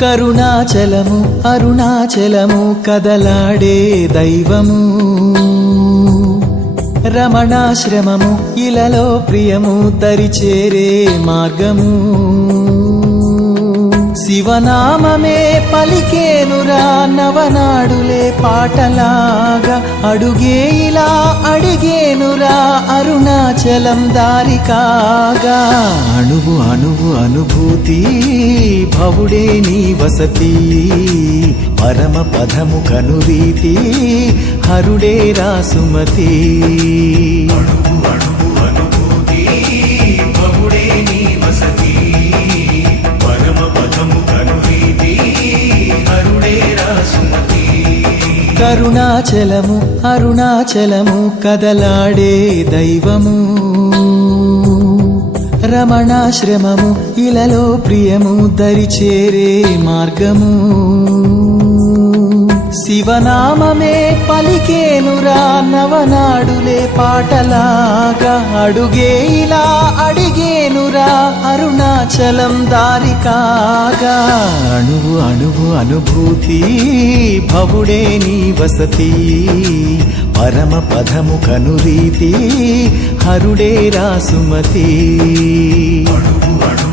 కరుణాచలము అరుణాచలము కదలాడే దైవము రమణాశ్రమము ఇలలో ప్రియము తరిచేరే మార్గము శివనామమే పలికేనురా నవనాడులే పాటలాగా అడుగే ఇలా అడిగేనురా అరుణాచలం దారి కాగా అణువు అణువు అనుభూతి భవుడే నీ వసతి పరమ పదము కనురీతి హరుడే రాసుమతి అణువు అణువు అనుభూతి భవుడే నీ వసతి పరమ పదము కనురీతి హరుడే రాసుమతి కరుణాచలము అరుణాచలము కదలాడే దైవము రమణాశ్రమము ఇలలో ప్రియము దరిచేరే మార్గము శివనామమే పలికేనురా నవనాడులే పాటలాగా అడుగే ఇలా అడిగేనురా అరుణాచలం దారి కాగా అణువు అణువు అనుభూతి భవుడే నీ వసతి పరమ పదము కనురీతి హరుడే రాసుమతి అణువు అణువు